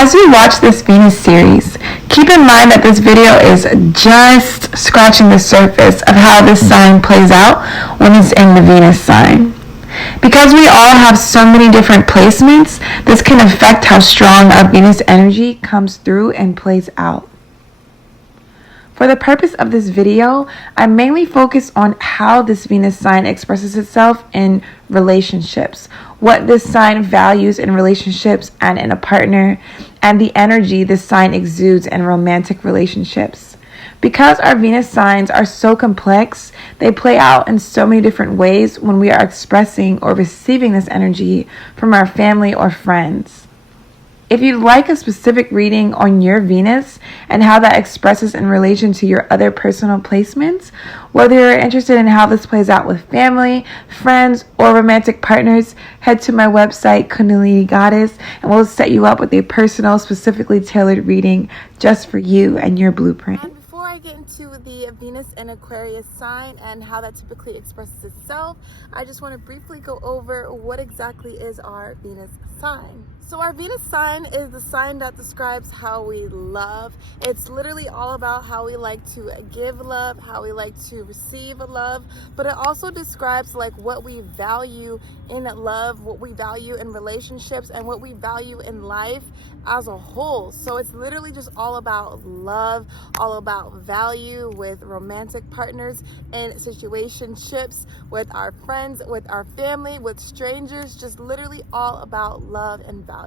As you watch this Venus series, keep in mind that this video is just scratching the surface of how this sign plays out when it's in the Venus sign. Because we all have so many different placements, this can affect how strong our Venus energy comes through and plays out. For the purpose of this video, I mainly focus on how this Venus sign expresses itself in relationships, what this sign values in relationships and in a partner, and the energy this sign exudes in romantic relationships. Because our Venus signs are so complex, they play out in so many different ways when we are expressing or receiving this energy from our family or friends. If you'd like a specific reading on your Venus and how that expresses in relation to your other personal placements, whether you're interested in how this plays out with family, friends, or romantic partners, head to my website, Kundalini Goddess, and we'll set you up with a personal, specifically tailored reading just for you and your blueprint. And before I get into the Venus and Aquarius sign and how that typically expresses itself, I just want to briefly go over what exactly is our Venus sign. So our Venus sign is the sign that describes how we love. It's literally all about how we like to give love, how we like to receive love, but it also describes like what we value in love, what we value in relationships, and what we value in life as a whole. So it's literally just all about love, all about value with romantic partners and situationships, with our friends, with our family, with strangers, just literally all about love and value.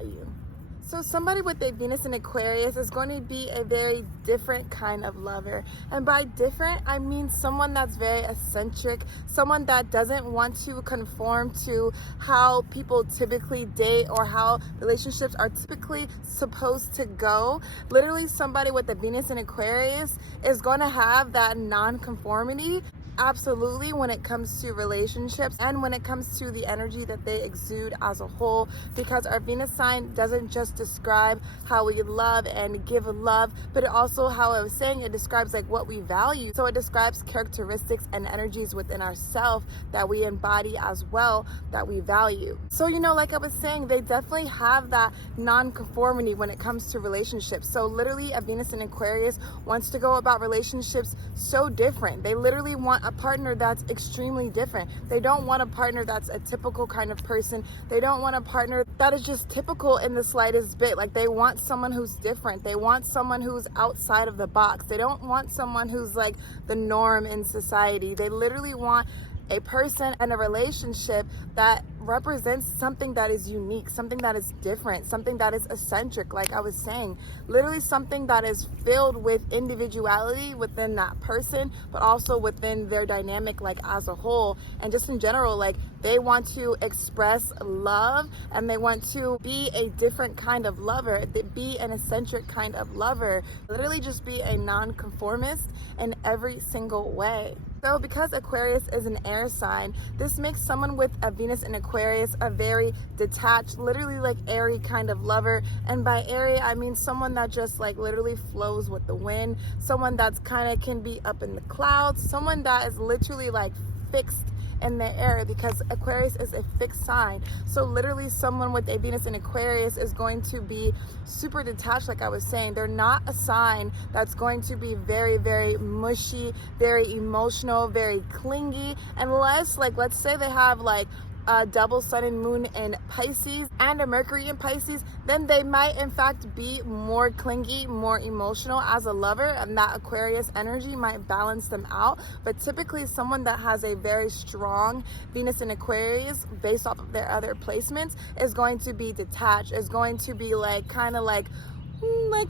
So somebody with a Venus in Aquarius is going to be a very different kind of lover. And by different, I mean someone that's very eccentric, someone that doesn't want to conform to how people typically date or how relationships are typically supposed to go. Literally, somebody with a Venus in Aquarius is going to have that nonconformity. Absolutely, when it comes to relationships and when it comes to the energy that they exude as a whole, because our Venus sign doesn't just describe how we love and give love, but it also, how I was saying, it describes like what we value. So it describes characteristics and energies within ourselves that we embody as well, that we value. So, like I was saying, they definitely have that non-conformity when it comes to relationships. So literally, a Venus in Aquarius wants to go about relationships so different. They literally want a partner that's extremely different. They don't want a partner that's a typical kind of person. They don't want a partner that is just typical in the slightest bit. Like, they want someone who's different. They want someone who's outside of the box. They don't want someone who's like the norm in society. They literally want a person and a relationship that represents something that is unique, something that is different, something that is eccentric, like I was saying. Literally something that is filled with individuality within that person, but also within their dynamic, like as a whole. And just in general, like, they want to express love and they want to be a different kind of lover, be an eccentric kind of lover, literally just be a non-conformist in every single way. So because Aquarius is an air sign, this makes someone with a Venus in Aquarius a very detached, literally like airy kind of lover. And by airy, I mean someone that just like literally flows with the wind, someone that's kind of can be up in the clouds, someone that is literally like fixed in the air, because Aquarius is a fixed sign. So literally someone with a Venus in Aquarius is going to be super detached, like I was saying. They're not a sign that's going to be very, very mushy, very emotional, very clingy, unless, like, let's say they have like a double sun and moon in Pisces and a Mercury in Pisces, then they might in fact be more clingy, more emotional as a lover, and that Aquarius energy might balance them out. But typically someone that has a very strong Venus in Aquarius based off of their other placements is going to be detached, is going to be like kind of like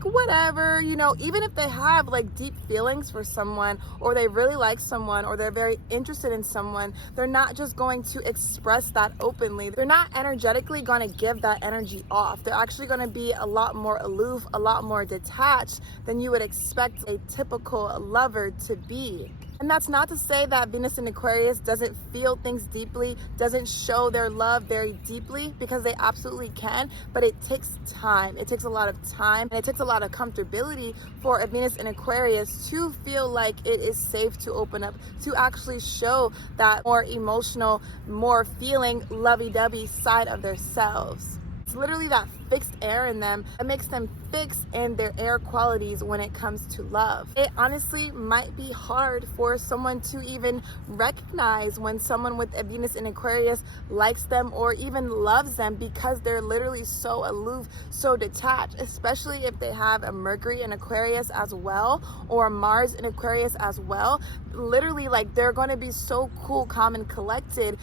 whatever, even if they have like deep feelings for someone, or they really like someone, or they're very interested in someone, they're not just going to express that openly. They're not energetically going to give that energy off. They're actually going to be a lot more aloof, a lot more detached than you would expect a typical lover to be. And that's not to say that Venus in Aquarius doesn't feel things deeply, doesn't show their love very deeply, because they absolutely can, but it takes time. It takes a lot of time, and it takes a lot of comfortability for a Venus in Aquarius to feel like it is safe to open up, to actually show that more emotional, more feeling lovey-dovey side of themselves. It's literally that fixed air in them that makes them fixed in their air qualities when it comes to love. It honestly might be hard for someone to even recognize when someone with a Venus in Aquarius likes them or even loves them, because they're literally so aloof, so detached, especially if they have a Mercury in Aquarius as well, or a Mars in Aquarius as well. Literally, like, they're going to be so cool, calm, and collected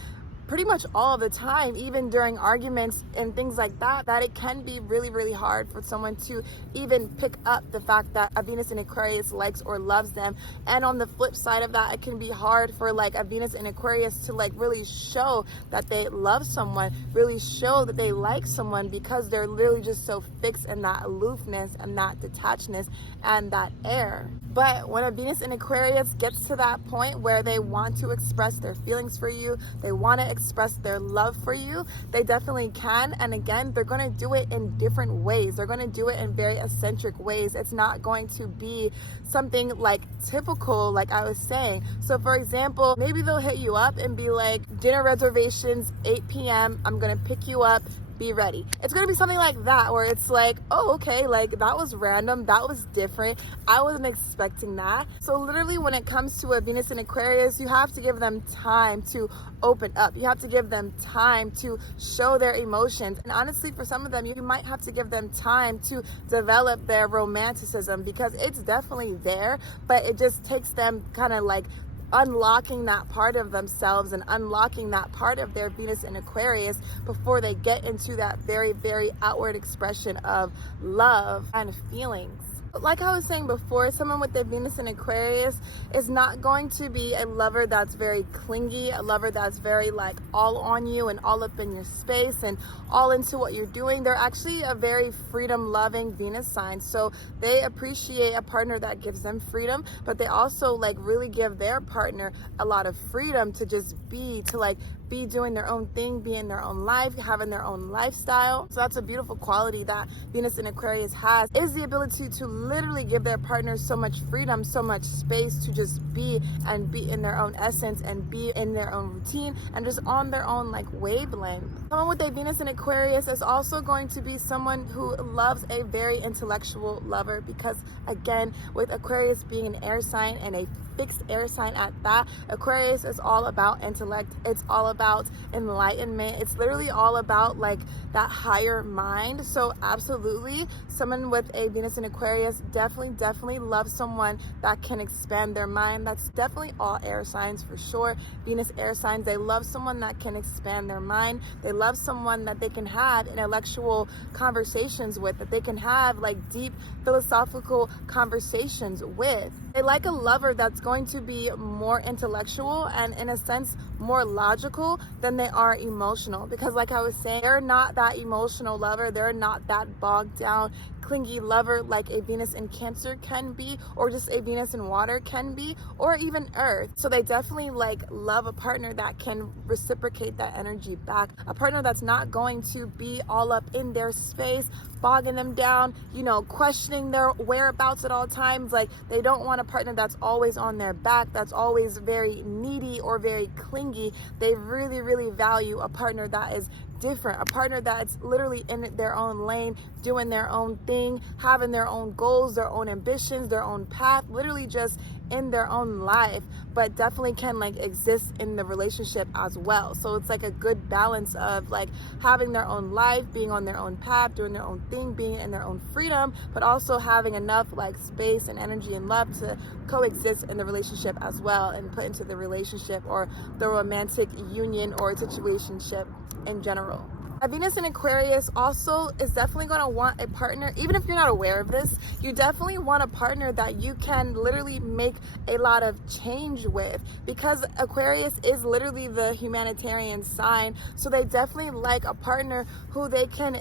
pretty much all the time, even during arguments and things like that, that it can be really, really hard for someone to even pick up the fact that a Venus in Aquarius likes or loves them. And on the flip side of that, it can be hard for like a Venus in Aquarius to like really show that they love someone, really show that they like someone, because they're literally just so fixed in that aloofness and that detachedness and that air. But when a Venus in Aquarius gets to that point where they want to express their feelings for you, they want to express their love for you, they definitely can. And again, they're going to do it in different ways. They're going to do it in very eccentric ways. It's not going to be something like typical, like I was saying. So for example, maybe they'll hit you up and be like, dinner reservations, 8 p.m. I'm going to pick you up. Be ready. It's going to be something like that, where it's like, oh, okay, like that was random. That was different. I wasn't expecting that. So literally when it comes to a Venus in Aquarius, you have to give them time to open up. You have to give them time to show their emotions. And honestly, for some of them, you might have to give them time to develop their romanticism, because it's definitely there, but it just takes them kind of like unlocking that part of themselves and unlocking that part of their Venus in Aquarius before they get into that very, very outward expression of love and feelings. Like I was saying before, someone with their Venus in Aquarius is not going to be a lover that's very clingy, a lover that's very like all on you and all up in your space and all into what you're doing. They're actually a very freedom loving Venus sign. So they appreciate a partner that gives them freedom, but they also like really give their partner a lot of freedom to just be, to like be doing their own thing, be in their own life, having their own lifestyle. So that's a beautiful quality that Venus in Aquarius has, is the ability to literally give their partners so much freedom, so much space to just be and be in their own essence and be in their own routine and just on their own like wavelength. Someone with a Venus in Aquarius is also going to be someone who loves a very intellectual lover, because again, with Aquarius being an air sign and a fixed air sign at that, Aquarius is all about intellect. It's all about enlightenment. It's literally all about like that higher mind. So absolutely, someone with a Venus in Aquarius definitely loves someone that can expand their mind. That's definitely all air signs for sure. Venus air signs, they love someone that can expand their mind. They love someone that they can have intellectual conversations with, that they can have like deep philosophical conversations with. They like a lover that's going to be more intellectual and in a sense more logical than they are emotional, because like I was saying, they're not that emotional lover. They're not that bogged down clingy lover like a Venus in Cancer can be, or just a Venus in water can be, or even Earth. So they definitely like love a partner that can reciprocate that energy back, a partner that's not going to be all up in their space, bogging them down, you know, questioning their whereabouts at all times. Like, they don't want a partner that's always on their back, that's always very needy or very clingy. They really value a partner that is different, a partner that's literally in their own lane, doing their own thing, having their own goals, their own ambitions, their own path, literally just in their own life, but definitely can like exist in the relationship as well. So it's like a good balance of like having their own life, being on their own path, doing their own thing, being in their own freedom, but also having enough like space and energy and love to coexist in the relationship as well, and put into the relationship or the romantic union or situationship in general. A Venus in Aquarius also is definitely going to want a partner, even if you're not aware of this, you definitely want a partner that you can literally make a lot of change with, because Aquarius is literally the humanitarian sign. So they definitely like a partner who they can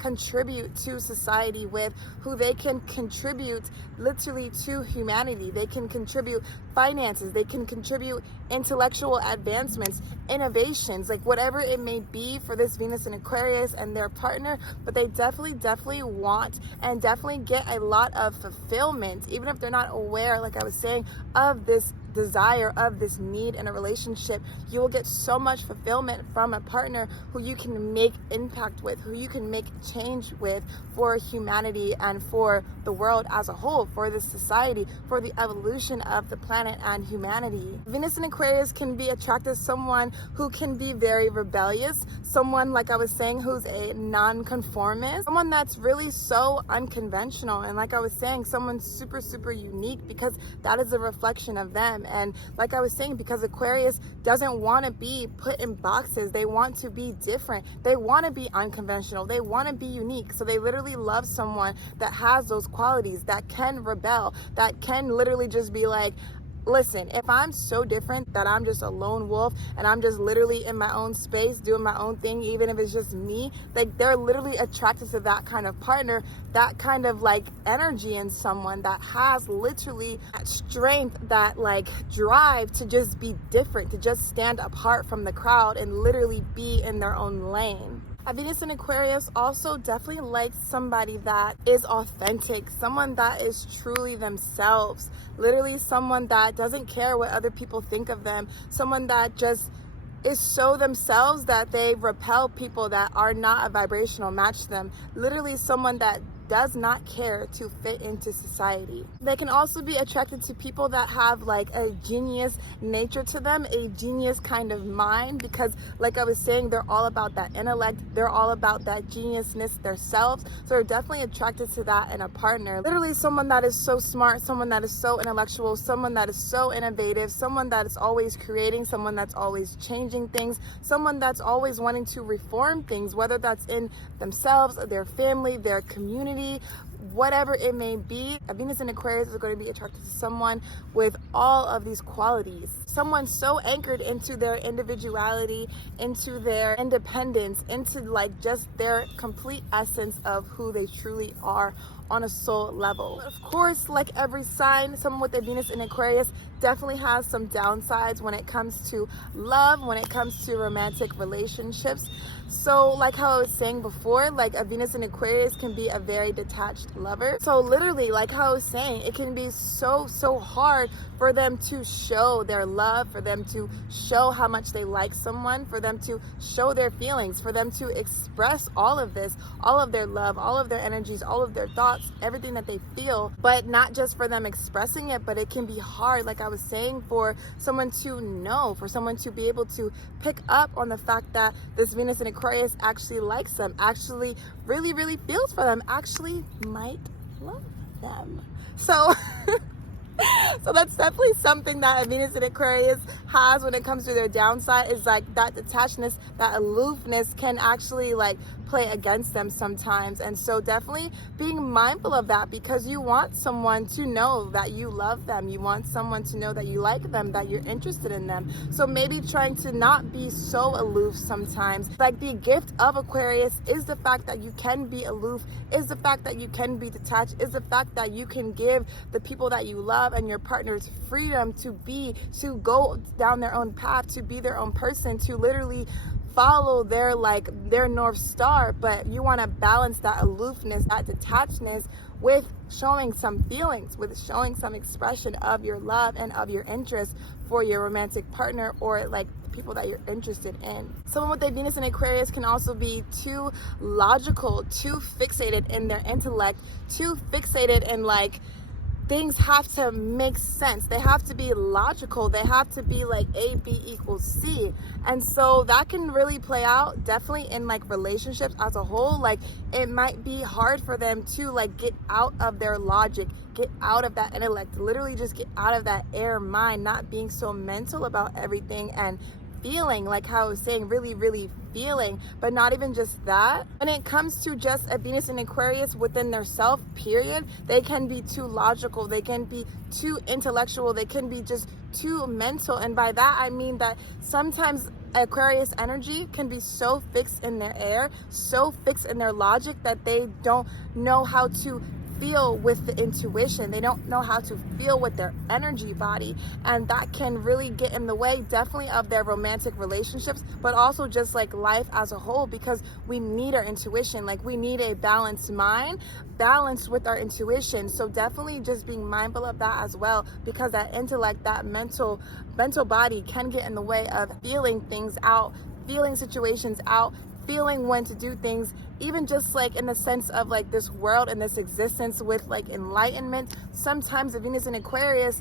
contribute to society with, who they can contribute literally to humanity. They can contribute finances, they can contribute intellectual advancements, innovations, like whatever it may be for this Venus in Aquarius and their partner. But they definitely want and definitely get a lot of fulfillment, even if they're not aware, like I was saying, of this desire of this need in a relationship, you will get so much fulfillment from a partner who you can make impact with, who you can make change with for humanity and for the world as a whole, for the society, for the evolution of the planet and humanity. Venus in Aquarius can be attracted to someone who can be very rebellious, someone, like I was saying, who's a nonconformist, someone that's really so unconventional, and like I was saying, someone super, super unique, because that is a reflection of them. And like I was saying, because Aquarius doesn't want to be put in boxes, they want to be different, they want to be unconventional, they want to be unique. So they literally love someone that has those qualities, that can rebel, that can literally just be like, listen, if I'm so different that I'm just a lone wolf and I'm just literally in my own space doing my own thing, even if it's just me, like they're literally attracted to that kind of partner, that kind of like energy in someone that has literally that strength, that like drive to just be different, to just stand apart from the crowd and literally be in their own lane. A Venus in Aquarius also definitely likes somebody that is authentic, someone that is truly themselves, literally someone that doesn't care what other people think of them, someone that just is so themselves that they repel people that are not a vibrational match to them, literally someone that does not care to fit into society. They can also be attracted to people that have like a genius nature to them, a genius kind of mind, because like I was saying, they're all about that intellect, they're all about that geniusness themselves. So they're definitely attracted to that in a partner. Literally someone that is so smart, someone that is so intellectual, someone that is so innovative, someone that is always creating, someone that's always changing things, someone that's always wanting to reform things, whether that's in themselves, their family, their community, whatever it may be. A Venus in Aquarius is going to be attracted to someone with all of these qualities. Someone so anchored into their individuality, into their independence, into like just their complete essence of who they truly are on a soul level. Of course, like every sign, someone with a Venus in Aquarius definitely has some downsides when it comes to love, when it comes to romantic relationships. So like how I was saying before, like a Venus in Aquarius can be a very detached lover. So literally, like how I was saying, it can be so hard for them to show their love, for them to show how much they like someone, for them to show their feelings, for them to express all of this, all of their love, all of their energies, all of their thoughts, everything that they feel, but not just for them expressing it, but it can be hard, like I was saying, for someone to know, for someone to be able to pick up on the fact that this Venus in Aquarius actually likes them, actually really feels for them, actually might love them. So so that's definitely something that a Venus in Aquarius has when it comes to their downside, is like that detachedness, that aloofness can actually like play against them sometimes. And so definitely being mindful of that, because you want someone to know that you love them, you want someone to know that you like them, that you're interested in them. So maybe trying to not be so aloof sometimes. Like the gift of Aquarius is the fact that you can be aloof, is the fact that you can be detached, is the fact that you can give the people that you love and your partners freedom to go down their own path, to be their own person, to literally follow their North Star. But you want to balance that aloofness, that detachedness, with showing some feelings, with showing some expression of your love and of your interest for your romantic partner, or like people that you're interested in. Someone with a Venus in Aquarius can also be too logical, too fixated in their intellect, too fixated in like things have to make sense. They have to be logical. They have to be like A, B equals C. And so that can really play out definitely in like relationships as a whole. Like it might be hard for them to like get out of their logic, get out of that intellect, literally just get out of that air mind, not being so mental about everything and feeling, like how I was saying, really feeling. But not even just that, when it comes to just a Venus in Aquarius within their self, period, they can be too logical, they can be too intellectual, they can be just too mental. And by that I mean that sometimes Aquarius energy can be so fixed in their air, so fixed in their logic, that they don't know how to feel with the intuition. They don't know how to feel with their energy body, and that can really get in the way definitely of their romantic relationships, but also just like life as a whole, because we need our intuition. Like, we need a balanced mind balanced with our intuition. So definitely just being mindful of that as well, because that intellect, that mental body can get in the way of feeling things out, feeling situations out, feeling when to do things, even just like in the sense of like this world and this existence with like enlightenment. Sometimes the Venus in Aquarius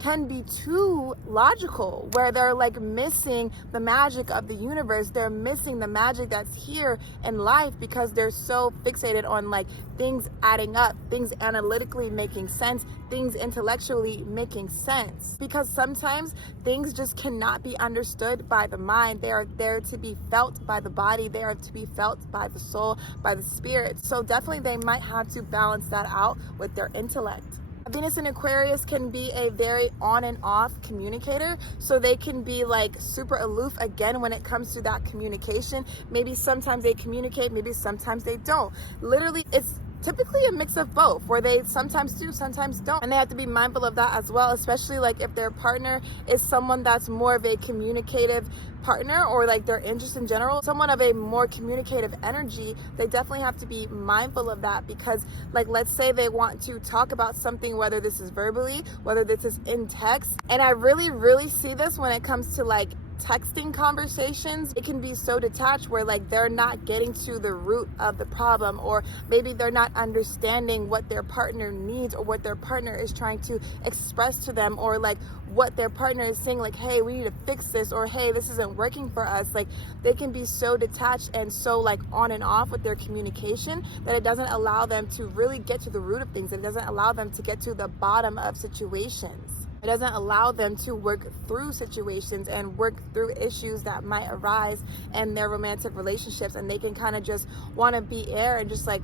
can be too logical, where they're like missing the magic of the universe. They're missing the magic that's here in life, because they're so fixated on like things adding up, things analytically making sense, things intellectually making sense. Because sometimes things just cannot be understood by the mind. They are there to be felt by the body. They are to be felt by the soul, by the spirit. So definitely they might have to balance that out with their intellect. Venus in Aquarius can be a very on and off communicator, so they can be like super aloof again when it comes to that communication. Maybe sometimes they communicate, maybe sometimes they don't. Literally, it's typically a mix of both, where they sometimes do, sometimes don't, and they have to be mindful of that as well, especially like if their partner is someone that's more of a communicative partner, or like their interest in general, someone of a more communicative energy. They definitely have to be mindful of that, because like, let's say they want to talk about something, whether this is verbally, whether this is in text, and I really see this when it comes to like texting conversations. It can be so detached where like they're not getting to the root of the problem, or maybe they're not understanding what their partner needs, or what their partner is trying to express to them, or like what their partner is saying, like, hey, we need to fix this, or hey, this isn't working for us. Like, they can be so detached and so like on and off with their communication that it doesn't allow them to really get to the root of things. It doesn't allow them to get to the bottom of situations. It doesn't allow them to work through situations and work through issues that might arise in their romantic relationships, and they can kind of just want to be air and just like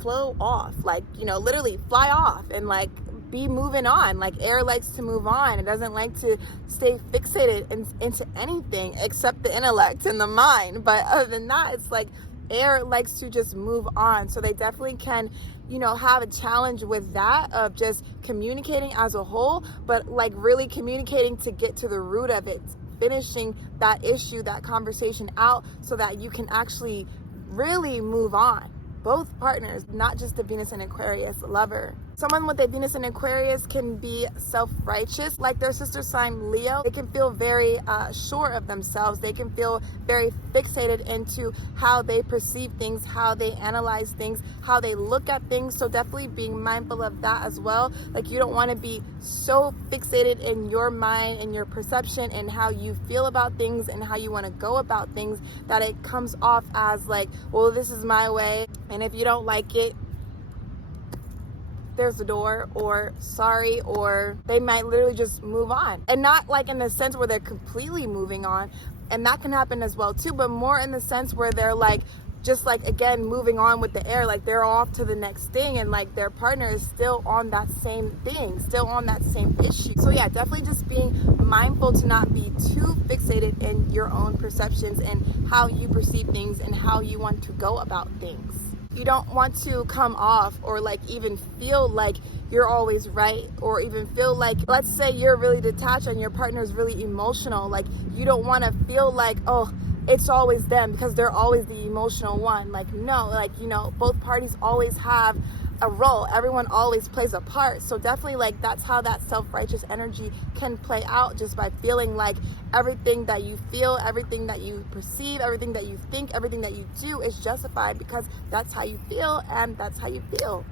flow off, like, you know, literally fly off and like be moving on. Like, air likes to move on. It doesn't like to stay fixated into anything except the intellect and the mind. But other than that, it's like air likes to just move on. So they definitely can, you know, have a challenge with that, of just communicating as a whole, but like really communicating to get to the root of it, finishing that issue, that conversation out, so that you can actually really move on. Both partners, not just the Venus and Aquarius lover. Someone with a Venus in Aquarius can be self-righteous, like their sister sign Leo. They can feel very sure of themselves. They can feel very fixated into how they perceive things, how they analyze things, how they look at things. So definitely being mindful of that as well. Like, you don't want to be so fixated in your mind and your perception and how you feel about things and how you want to go about things, that it comes off as like, well, this is my way, and if you don't like it, there's the door, or sorry, or they might literally just move on. And not like in the sense where they're completely moving on, and that can happen as well too, but more in the sense where they're like, just like, again, moving on with the air, like they're off to the next thing, and like their partner is still on that same thing, still on that same issue. So yeah, definitely just being mindful to not be too fixated in your own perceptions and how you perceive things and how you want to go about things. You don't want to come off or like even feel like you're always right, or even feel like, let's say you're really detached and your partner is really emotional. Like, you don't want to feel like, oh, it's always them because they're always the emotional one. Like, no, like, you know, both parties always have a role. Everyone always plays a part. So definitely, like, that's how that self-righteous energy can play out, just by feeling like everything that you feel, everything that you perceive, everything that you think, everything that you do is justified because that's how you feel and that's how you feel.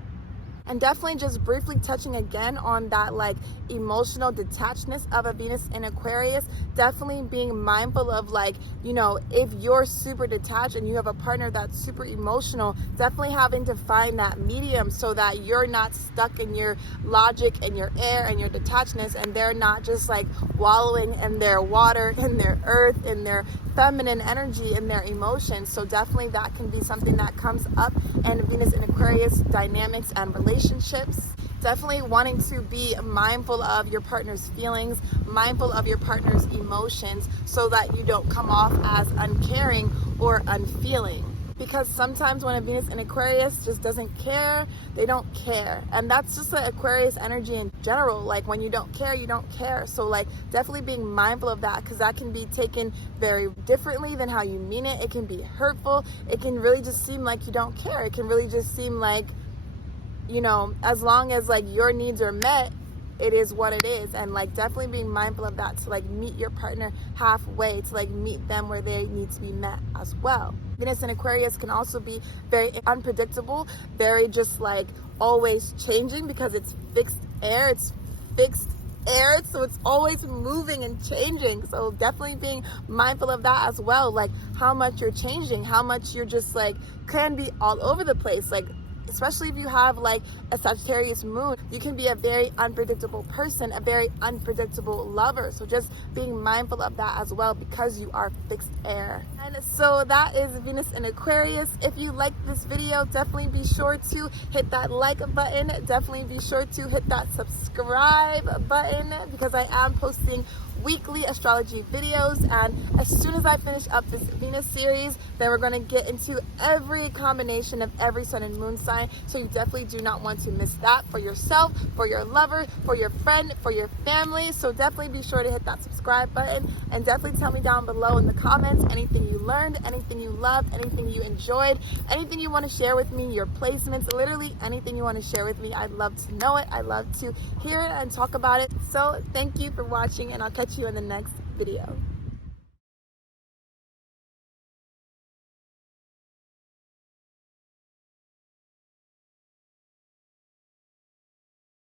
And definitely just briefly touching again on that like emotional detachedness of a Venus in Aquarius, definitely being mindful of like, you know, if you're super detached and you have a partner that's super emotional, definitely having to find that medium so that you're not stuck in your logic and your air and your detachedness, and they're not just like wallowing in their water, in their earth, in their feminine energy, in their emotions. So definitely that can be something that comes up in Venus in Aquarius dynamics and relationships. Definitely wanting to be mindful of your partner's feelings, mindful of your partner's emotions, so that you don't come off as uncaring or unfeeling. because sometimes when a Venus in Aquarius just doesn't care, they don't care. And that's just the Aquarius energy in general. Like when you don't care, you don't care. So like definitely being mindful of that, because that can be taken very differently than how you mean it. It can be hurtful. It can really just seem like you don't care. It can really just seem like, you know, as long as like your needs are met, it is what it is. And like definitely being mindful of that, to like meet your partner halfway, to like meet them where they need to be met as well. Venus in Aquarius can also be very unpredictable, very just like always changing, because it's fixed air, so it's always moving and changing. So definitely being mindful of that as well, like how much you're changing, how much you're just like can be all over the place. Like especially if you have like a Sagittarius moon, you can be a very unpredictable person, a very unpredictable lover. So just being mindful of that as well, because you are fixed air. And so that is Venus in Aquarius. If you like this video, definitely be sure to hit that like button. Definitely be sure to hit that subscribe button, because I am posting weekly astrology videos, and as soon as I finish up this Venus series, then we're going to get into every combination of every sun and moon sign. So you definitely do not want to miss that, for yourself, for your lover, for your friend, for your family. So definitely be sure to hit that subscribe button, and definitely tell me down below in the comments anything you learned, anything you loved, anything you enjoyed, anything you want to share with me, your placements, literally anything you want to share with me. I'd love to know it. I'd love to hear it and talk about it. So thank you for watching, and I'll catch you in the next video.